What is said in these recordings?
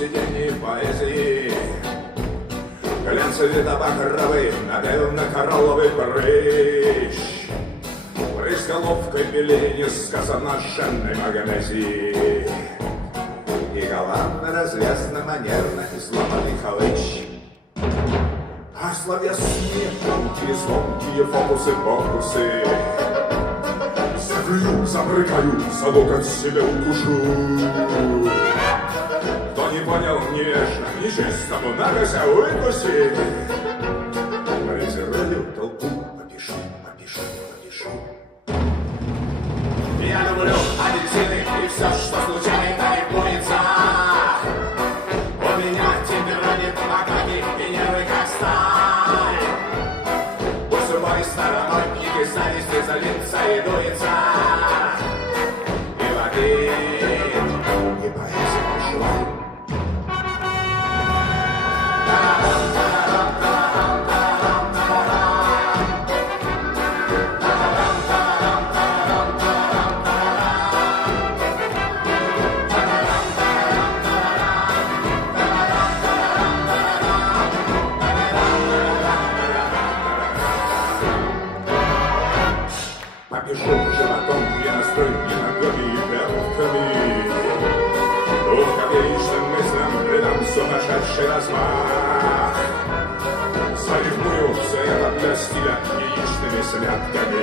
сиденье поэзии. Глянцеві та багровий, напевно, короловий прыщ. Брызг головкой пелени сказано женной магнезии. И галантно, развязно, манерно изломанный хлыщ. А словесные тонкие, звонкие фокусы-фокусы. Завлю, забрыкаю, за локоть себе укушу. понял, не шагничай с тобой, нагося выкуси. Презираю толпу, попиши, попиши, попиши. Я люблю апельсины и все, что случается. животом я настрой и ногами, и пятками. Тут копеечным мыслям придам сумасшедший размах. Зарифмую все это для стиля яичными святками.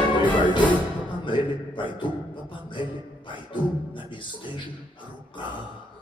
И пойду по панели, пойду по панели, пойду на бесстыжих руках.